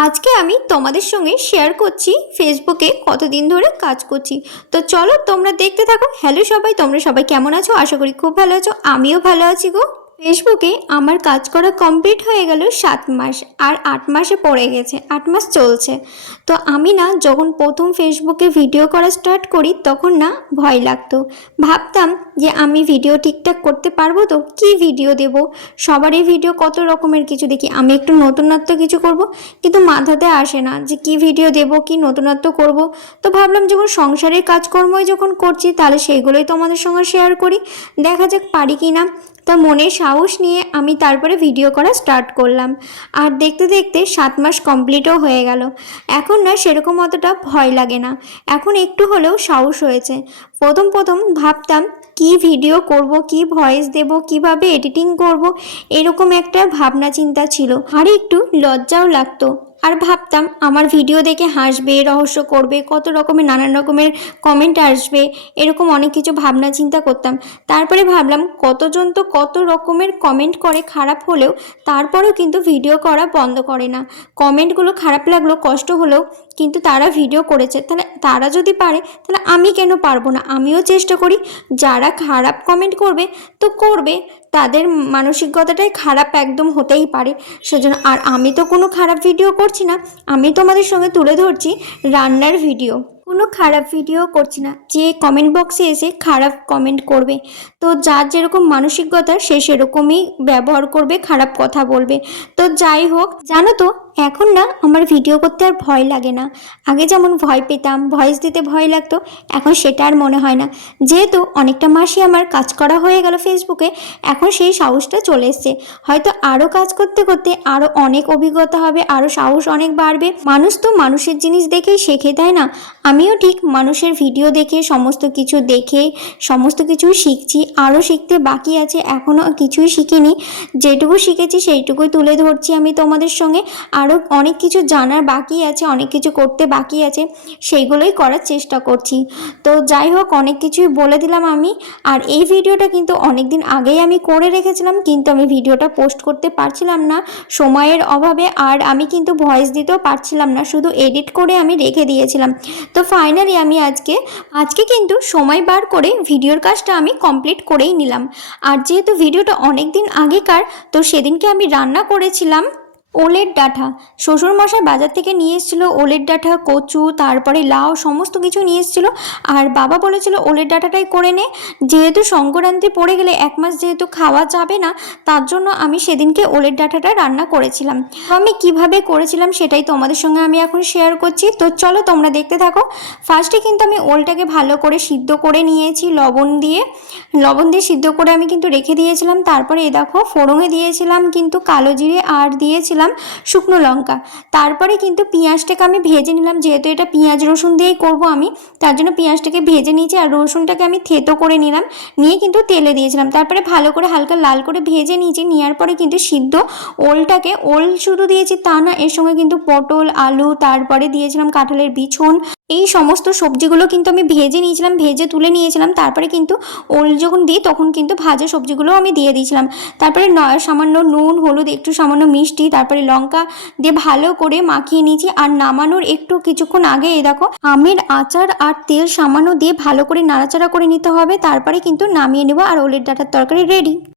আজকে আমি তোমাদের সঙ্গে শেয়ার করছি ফেসবুকে কতদিন ধরে কাজ করছি। তো চলো তোমরা দেখতে থাকো। হ্যালো সবাই, তোমরা সবাই কেমন আছো? আশা করি খুব ভালো আছো। আমিও ভালো আছি গো। ফেসবুকে আমার কাজ করা কমপ্লিট হয়ে গেল 7 মাস, আর 8 মাসে পড়ে গেছে, 8 মাস চলছে। তো আমি না যখন প্রথম ফেসবুকে ভিডিও করা স্টার্ট করি তখন না ভয় লাগতো। ভাবতাম যে আমি ভিডিও ঠিকঠাক করতে পারবো তো, কি ভিডিও দেব। সবারই ভিডিও কত রকমের কিছু দেখি, আমি একটু নতুনত্ব কিছু করব, কিন্তু মাথাতে আসে না যে কি ভিডিও দেব, কি নতুনত্ব করব। তো ভাবলাম যখন সংসারের কাজকর্মই যখন করছি তাহলে সেইগুলোই তোমাদের সঙ্গে শেয়ার করি, দেখা যাক পারি কি না। তো মনে সাহস নিয়ে আমি তারপরে ভিডিও করা স্টার্ট করলাম, আর দেখতে দেখতে 7 মাস কমপ্লিটও হয়ে গেল। এখন না সেরকম অতটা ভয় লাগে না, এখন একটু হলেও সাহস হয়েছে। প্রথম প্রথম ভাবতাম কি ভিডিও করব, কি ভয়েস দেব, কিভাবে এডিটিং করব, এরকম একটা ভাবনা চিন্তা ছিল, আর একটু লজ্জাও লাগতো। আর ভাবতাম আমার ভিডিও দেখে হাসবে, রহস্য করবে, কত রকমের নানান রকমের কমেন্ট আসবে, এরকম অনেক কিছু ভাবনা চিন্তা করতাম। তারপরে ভাবলাম কতজন তো কত রকমের কমেন্ট করে, খারাপ হলেও তারপরেও কিন্তু ভিডিও করা বন্ধ করে না। কমেন্টগুলো খারাপ লাগলো, কষ্ট হলেও কিন্তু তারা ভিডিও করেছে, তাহলে তারা যদি পারে তাহলে আমি কেন পারবো না? আমিও চেষ্টা করি। যারা খারাপ কমেন্ট করবে তো করবে, তাদের মানসিকতাটাই খারাপ একদম হতেই পারে, সেজন্য। আর আমি তো কোনো খারাপ ভিডিও করছি না, আমি তোমাদের সঙ্গে তুলে ধরছি রান্নার ভিডিও, কোনো খারাপ ভিডিও করছি না। যে কমেন্ট বক্সে এসে খারাপ কমেন্ট করবে, তো যার যেরকম মানসিকতা সে সেরকমই ব্যবহার করবে, খারাপ কথা বলবে। তো যাই হোক, জানো তো এখন না আমার ভিডিও করতে আর ভয় লাগে না। আগে যেমন ভয় পেতাম, ভয়েস দিতে ভয় লাগতো, এখন সেটা আর মনে হয় না। যেহেতু অনেকটা মাসই আমার কাজ করা হয়ে গেল ফেসবুকে, এখন সেই সাহসটা চলে এসছে। হয়তো আরও কাজ করতে করতে আরও অনেক অভিজ্ঞতা হবে, আরও সাহস অনেক বাড়বে। মানুষ তো মানুষের জিনিস দেখেই শেখে, তাই না? আমিও ঠিক মানুষের ভিডিও দেখে, সমস্ত কিছু দেখে সমস্ত কিছু শিখছি। আরও শিখতে বাকি আছে, এখনও কিছুই শিখিনি। যেটুকু শিখেছি সেইটুকুই তুলে ধরছি আমি তোমাদের সঙ্গে। আরও অনেক কিছু জানার বাকি আছে, অনেক কিছু করতে বাকি আছে, সেইগুলোই করার চেষ্টা করছি। তো যাই হোক, অনেক কিছুই বলে দিলাম আমি। আর এই ভিডিওটা কিন্তু অনেক দিন আগেই আমি করে রেখেছিলাম, কিন্তু আমি ভিডিওটা পোস্ট করতে পারছিলাম না সময়ের অভাবে। আর আমি কিন্তু ভয়েস দিতেও পারছিলাম না, শুধু এডিট করে আমি রেখে দিয়েছিলাম। তো ফাইনালি আমি আজকে কিন্তু সময় বার করে ভিডিওর কাজটা আমি কমপ্লিট করেই নিলাম। আর যেহেতু ভিডিওটা অনেক দিন আগেকার, তো সেদিনকে আমি রান্না করেছিলাম ওলের ডাঁটা। শ্বশুরমশাই বাজার থেকে নিয়ে এসেছিলো ওলের ডাঁটা, কচু, তারপরে লাউ, সমস্ত কিছু নিয়ে এসেছিলো। আর বাবা বলেছিল ওলের ডাঁটাটাই করে নে, যেহেতু সংক্রান্তি পড়ে গেলে 1 মাস যেহেতু খাওয়া যাবে না, তার জন্য আমি সেদিনকে ওলের ডাঁটাটা রান্না করেছিলাম। তো আমি কিভাবে করেছিলাম সেটাই তোমাদের সঙ্গে আমি এখন শেয়ার করছি। তো চলো তোমরা দেখতে থাকো। ফার্স্টে কিন্তু আমি ওলটাকে ভালো করে সিদ্ধ করে নিয়েছি, লবণ দিয়ে সিদ্ধ করে আমি কিন্তু রেখে দিয়েছিলাম। তারপরে এ দেখো ফোড়নে দিয়েছিলাম কিন্তু কালো জিরে, আর দিয়েছিলাম শুকনো লঙ্কা। তারপরে কিন্তু পেঁয়াজটাকে আমি ভেজে নিলাম, যেহেতু এটা পেঁয়াজ রসুন দিয়েই করব আমি, তার জন্য পেঁয়াজটাকে ভেজে নিয়েছি। আর রসুনটাকে আমি থেতো করে নিলাম, নিয়ে কিন্তু তেলে দিয়েছিলাম। তারপরে ভালো করে হালকা লাল করে ভেজে নিয়েছি। নেওয়ার পরে কিন্তু সিদ্ধ ওল শুধু দিয়েছি তা না, এর সঙ্গে কিন্তু পটল, আলু, তারপরে দিয়েছিলাম কাঁঠালের বিছুন, এই সমস্ত সবজিগুলো কিন্তু আমি ভেজে নিয়েছিলাম, ভেজে তুলে নিয়েছিলাম। তারপরে কিন্তু ওল যখন দিই তখন কিন্তু ভাজা সবজিগুলো আমি দিয়ে দিয়েছিলাম। তারপরে সামান্য নুন, হলুদ, একটু সামান্য মিষ্টি, তারপরে লঙ্কা দিয়ে ভালো করে মাখিয়ে নিয়েছি। আর নামানোর একটু কিছুক্ষণ আগে এই দেখো আমের আচার আর তেল সামান্য দিয়ে ভালো করে নাড়াচাড়া করে নিতে হবে। তারপরে কিন্তু নামিয়ে নেব, আর ওলের ডাঁটার তরকারি রেডি।